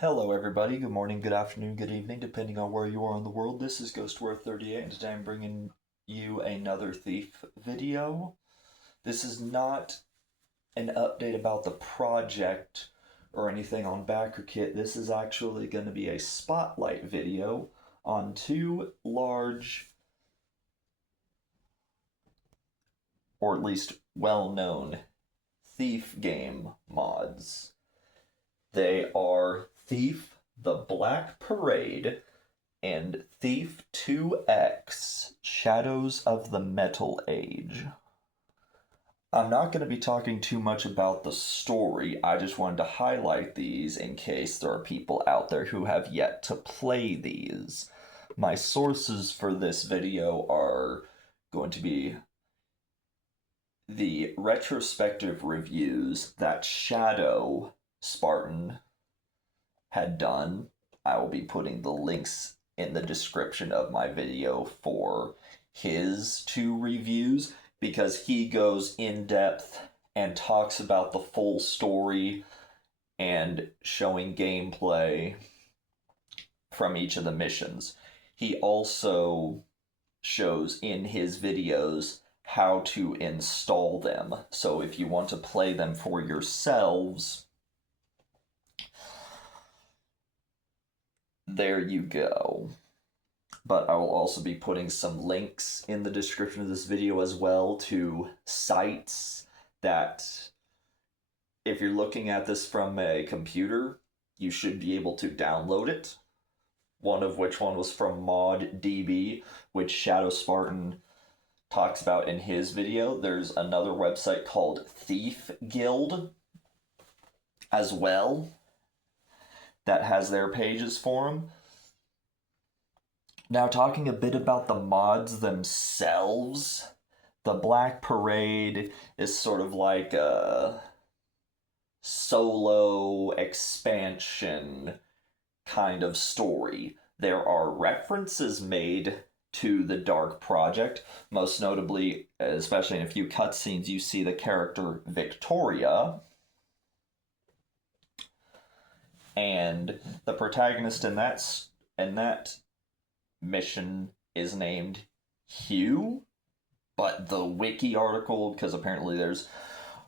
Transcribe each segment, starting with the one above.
Hello, everybody. Good morning, good afternoon, good evening, depending on where you are in the world. This is GhostWar38, and today I'm bringing you another Thief video. This is not an update about the project or anything on BackerKit. This is actually going to be a spotlight video on two large, or at least well-known, Thief game mods. They are Thief the Black Parade and Thief 2X Shadows of the Metal Age. I'm not going to be talking too much about the story. I just wanted to highlight these in case there are people out there who have yet to play these. My sources for this video are going to be the retrospective reviews that ShadoSpartan had done. I will be putting the links in the description of my video for his two reviews because he goes in depth and talks about the full story and showing gameplay from each of the missions. He also shows in his videos how to install them. So if you want to play them for yourselves, there you go. But I will also be putting some links in the description of this video as well to sites that, if you're looking at this from a computer, you should be able to download it. One was from ModDB, which ShadoSpartan talks about in his video. There's another website called Thief Guild as well that has their pages for them. Now, talking a bit about the mods themselves, the Black Parade is sort of like a solo expansion kind of story. There are references made to the Dark Project, most notably, especially in a few cutscenes, you see the character Victoria. And the protagonist in that mission is named Hugh, but the wiki article, because apparently there's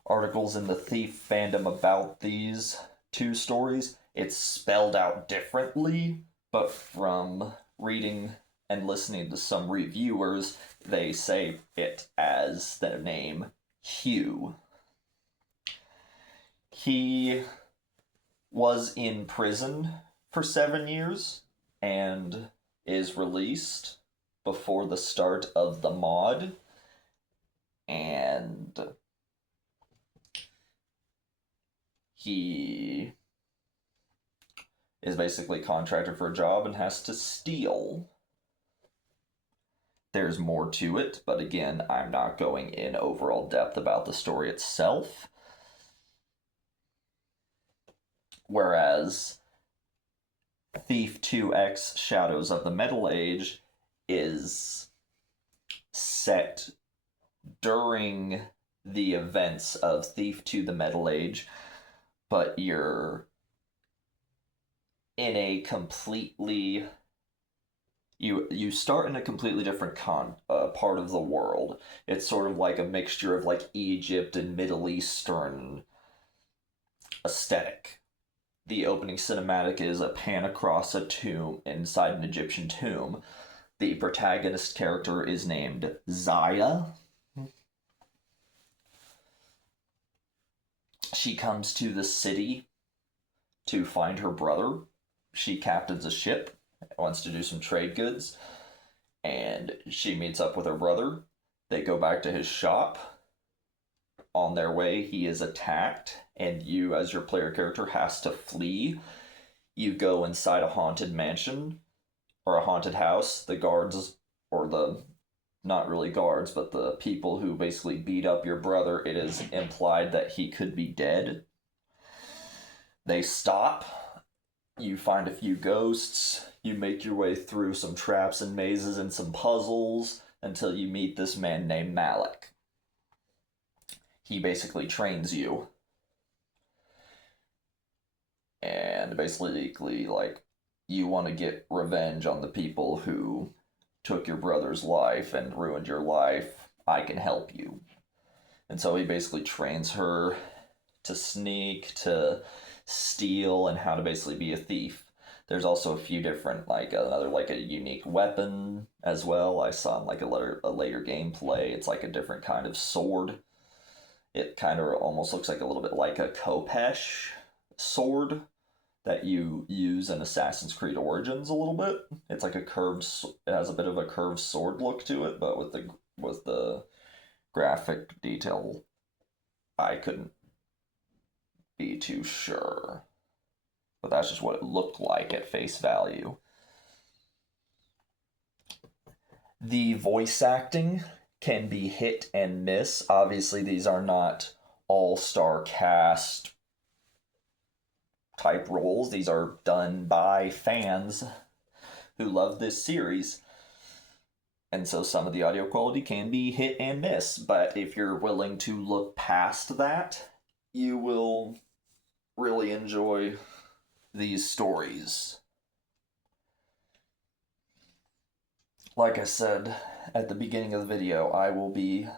articles in the Thief fandom about these two stories, it's spelled out differently, but from reading and listening to some reviewers, they say it as the name Hugh. He was in prison for 7 years and is released before the start of the mod, and he is basically contracted for a job and has to steal. There's more to it, but again, I'm not going in overall depth about the story itself. Whereas Thief 2X Shadows of the Metal Age is set during the events of Thief 2 the Metal Age, but you're in a completely... You start in a completely different part of the world. It's sort of like a mixture of like Egypt and Middle Eastern aesthetic. The opening cinematic is a pan across a tomb inside an Egyptian tomb. The protagonist character is named Zaya. She comes to the city to find her brother. She captains a ship, wants to do some trade goods, and she meets up with her brother. They go back to his shop. On their way, he is attacked, and you, as your player character, has to flee. You go inside a haunted mansion, or a haunted house. The guards, or the, not really guards, but the people who basically beat up your brother, it is implied that he could be dead. They stop. You find a few ghosts. You make your way through some traps and mazes and some puzzles until you meet this man named Malik. He basically trains you. and basically, like, you want to get revenge on the people who took your brother's life and ruined your life. I can help you. And so he basically trains her to sneak, to steal, and how to basically be a thief. There's also a few different, like another, like a unique weapon as well. I saw in like a later gameplay. It's like a different kind of sword. It kind of almost looks like a little bit like a Kopesh sword that you use in Assassin's Creed Origins a little bit. It's like a curved. It has a bit of a curved sword look to it, but with the graphic detail, I couldn't be too sure. But that's just what it looked like at face value. The voice acting can be hit and miss. Obviously, these are not all-star cast type roles. These are done by fans who love this series. And so some of the audio quality can be hit and miss, but if you're willing to look past that, you will really enjoy these stories. Like I said at the beginning of the video, I will be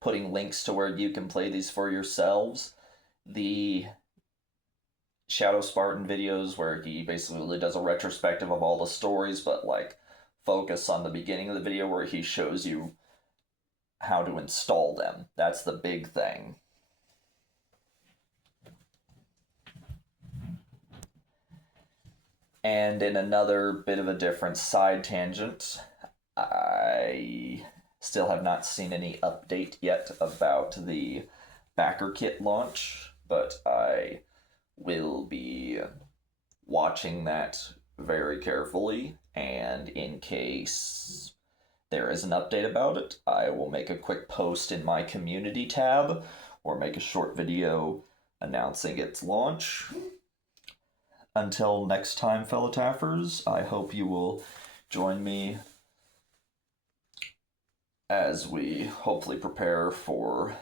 putting links to where you can play these for yourselves. The ShadoSpartan videos where he basically does a retrospective of all the stories, but like focus on the beginning of the video where he shows you how to install them. That's the big thing. And in another bit of a different side tangent, I still have not seen any update yet about the backer kit launch, but I will be watching that very carefully, and in case there is an update about it, I will make a quick post in my community tab or make a short video announcing its launch. Until next time, fellow Taffers, I hope you will join me as we hopefully prepare for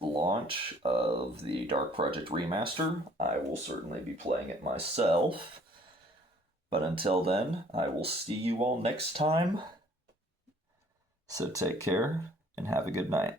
the launch of the Dark Project Remaster. I will certainly be playing it myself. But until then, I will see you all next time. So take care and have a good night.